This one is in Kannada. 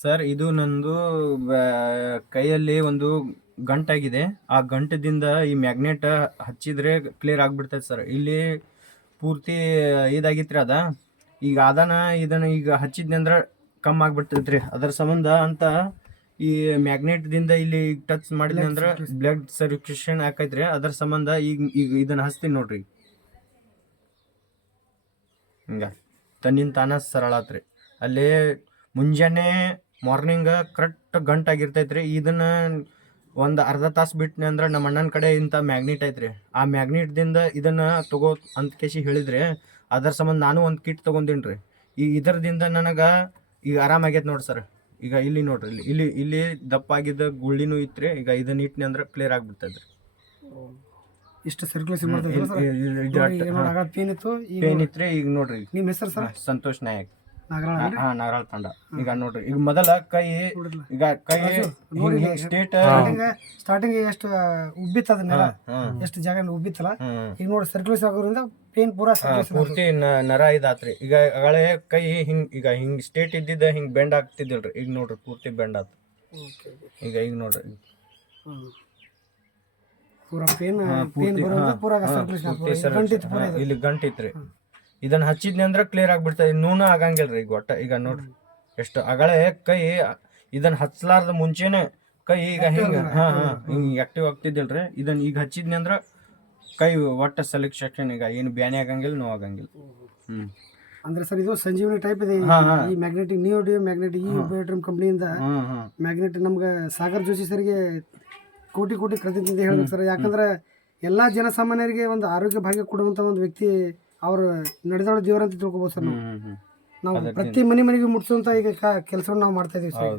ಸರ್ ಇದು ನಂದು ಕೈಯಲ್ಲಿ ಒಂದು ಗಂಟಾಗಿದೆ. ಆ ಗಂಟದಿಂದ ಈ ಮ್ಯಾಗ್ನೆಟ್ ಹಚ್ಚಿದ್ರೆ ಕ್ಲಿಯರ್ ಆಗ್ಬಿಡ್ತೈತೆ ಸರ್. ಇಲ್ಲಿ ಪೂರ್ತಿ ಇದಾಗಿತ್ರಿ ಅದ. ಈಗ ಅದನ್ನ ಇದನ್ನ ಈಗ ಹಚ್ಚಿದ್ನಿ ಅಂದ್ರೆ ಕಮ್ಮಿ ಆಗ್ಬಿಡ್ತೈತ್ರಿ. ಅದರ ಸಂಬಂಧ ಅಂತ ಈ ಮ್ಯಾಗ್ನೆಟ್ದಿಂದ ಇಲ್ಲಿ ಟಚ್ ಮಾಡಿದ್ನಿ ಅಂದ್ರೆ ಬ್ಲಡ್ ಸರ್ಕ್ಯುಲೇಷನ್ ಆಕೈತ್ರಿ. ಅದರ ಸಂಬಂಧ ಈಗ ಇದನ್ನ ಹಚ್ತೀನಿ ನೋಡ್ರಿ. ಹಿಂಗ ತನ್ನಿಂದ ತಾನ ಸರಳ ಆತ್ರಿ. ಅಲ್ಲಿ ಮುಂಜಾನೆ ಮಾರ್ನಿಂಗ್ ಕರೆಕ್ಟ್ ಗಂಟಾಗಿರ್ತೈತ್ರಿ. ಇದನ್ನ ಒಂದು ಅರ್ಧ ತಾಸು ಬಿಟ್ನಿ ಅಂದ್ರೆ ನಮ್ಮ ಅಣ್ಣನ ಕಡೆ ಇಂಥ ಮ್ಯಾಗ್ನೆಟ್ ಐತ್ರಿ. ಆ ಮ್ಯಾಗ್ನೆಟ್ದಿಂದ ಇದನ್ನ ತಗೋ ಅಂತ ಕೇಸಿ ಹೇಳಿದ್ರಿ. ಅದರ ಸಂಬಂಧ ನಾನು ಒಂದು ಕಿಟ್ ತೊಗೊಂಡಿನಿ ರೀ. ಈಗ ಇದರದಿಂದ ನನಗೆ ಈಗ ಆರಾಮಾಗೈತೆ ನೋಡಿ ಸರ್. ಈಗ ಇಲ್ಲಿ ನೋಡ್ರಿ, ಇಲ್ಲಿ ಇಲ್ಲಿ ದಪ್ಪಾಗಿದ್ದ ಗುಳ್ಳಿನೂ ಇತ್ರಿ. ಈಗ ಇದನ್ನ ಇಟ್ನಿ ಅಂದ್ರೆ ಕ್ಲಿಯರ್ ಆಗ್ಬಿಡ್ತೈತೆ ರೀ. ಇಷ್ಟು ಸರ್ಕ್ಯುಲೇಷನ್ ಮಾಡ್ತದೆ. ಪೇನ್ ಇತ್ರಿ. ಈಗ ನೋಡ್ರಿ, ನಿಮ್ಮ ಹೆಸರು ಸರ್? ಸಂತೋಷ್ ನಾಯಕ್, ನಾಗರಾಳ. ನಾಗರಾಳ್ ತಂಡ. ಈಗ ನೋಡ್ರಿ, ಈಗ ಮೊದಲ ಕೈ ಈಗ ಕೈ ಸ್ಟೇಟ್ ಸ್ಟಾರ್ಟಿಂಗ್ ಎಷ್ಟು ಉಬ್ಬಿತ್ತದ ಎಷ್ಟು ಜಾಗ ಉಬ್ಬಿತ್ತಲ್ಲ, ಈಗ ನೋಡಿ ಸರ್ಕ್ಯುಲೇಷನ್ ಆಗೋದ್ರಿಂದ ಪೇನ್ ಪೂರ್ತಿ ನರ ಇದಾತ್ರಿ. ಈಗ ಅಗಳೇ ಕೈ ಈಗ ಹಿಂಗ್ ಸ್ಟೇಟ್ ಇದ್ದಿದ್ದ ಹಿಂಗ್ ಬೆಂಡ್ ಆಗ್ತಿದ್ದಿಲ್ರಿ. ಈಗ ನೋಡ್ರಿ ಪೂರ್ತಿ ಬೆಂಡ್ ಆತು. ಈಗ ನೋಡ್ರಿ ಇಲ್ಲಿ ಗಂಟಿತ್ರಿ. ಇದನ್ನ ಹಚ್ಚಿದ್ನಿ ಅಂದ್ರೆ ಕ್ಲಿಯರ್ ಆಗ್ಬಿಡ್ತದೆ. ನೂನ ಆಗಂಗಿಲ್ರಿ ಈಗ ಒಟ್ಟ. ಈಗ ನೋಡ್ರಿ ಎಷ್ಟು ಅಗಳೇ ಕೈ ಇದನ್ನ ಹಚ್ಲಾರ್ದ ಮುಂಚೆನೆ ಕೈ ಈಗ ಹಿಂಗ ಹಿಂಗ್ ಆಕ್ಟಿವ್ ಆಗ್ತಿದ್ದಿಲ್ರಿ. ಇದನ್ನ ಈಗ ಹಚ್ಚಿದ್ನಿ ಅಂದ್ರ ಕೈ ಒಟ್ಟ ಸೆಲೆಕ್ಷನ್ ಈಗ ಏನು ಬ್ಯಾನೆ ಆಗಂಗಿಲ್ಲ, ನೋವು ಆಗಂಗಿಲ್ಲ. ಅಂದ್ರೆ ಸರ್ ಇದು ಸಂಜೀವನಿ ಟೈಪ್ ಇದೆ. ಈ ಮ್ಯಾಗ್ನೆಟಿಕ್ ನಿಯೋಡಿಯೋ ಮ್ಯಾಗ್ನೆಟಿಕ್ ಈ ಬೇಟ್ರಮ್ ಕಂಪ್ನಿಯಿಂದ ಮ್ಯಾಗ್ನೆಟ್ ನಮ್ಗೆ ಸಾಗರ್ ಜೋಶಿ ಸರ್ಗೆ ಕೋಟಿ ಕೋಟಿ ಕೃತಜ್ಞತೆ ಹೇಳ್ಬೇಕು ಸರ್. ಯಾಕಂದ್ರೆ ಎಲ್ಲಾ ಜನಸಾಮಾನ್ಯರಿಗೆ ಒಂದು ಆರೋಗ್ಯ ಭಾಗ್ಯ ಕೊಡುವಂತ ಒಂದು ವ್ಯಕ್ತಿ ಅವರು ನಡೆದಾಡೋ ದೇವರಂತ ತಿಳ್ಕೊಬೋದು ಸರ್. ನಾವು ಪ್ರತಿ ಮನೆಗೆ ಮುಟ್ಸುವಂತ ಈಗ ಕೆಲಸವನ್ನು ನಾವು ಮಾಡ್ತಾ ಇದೀವಿ ಸರ್.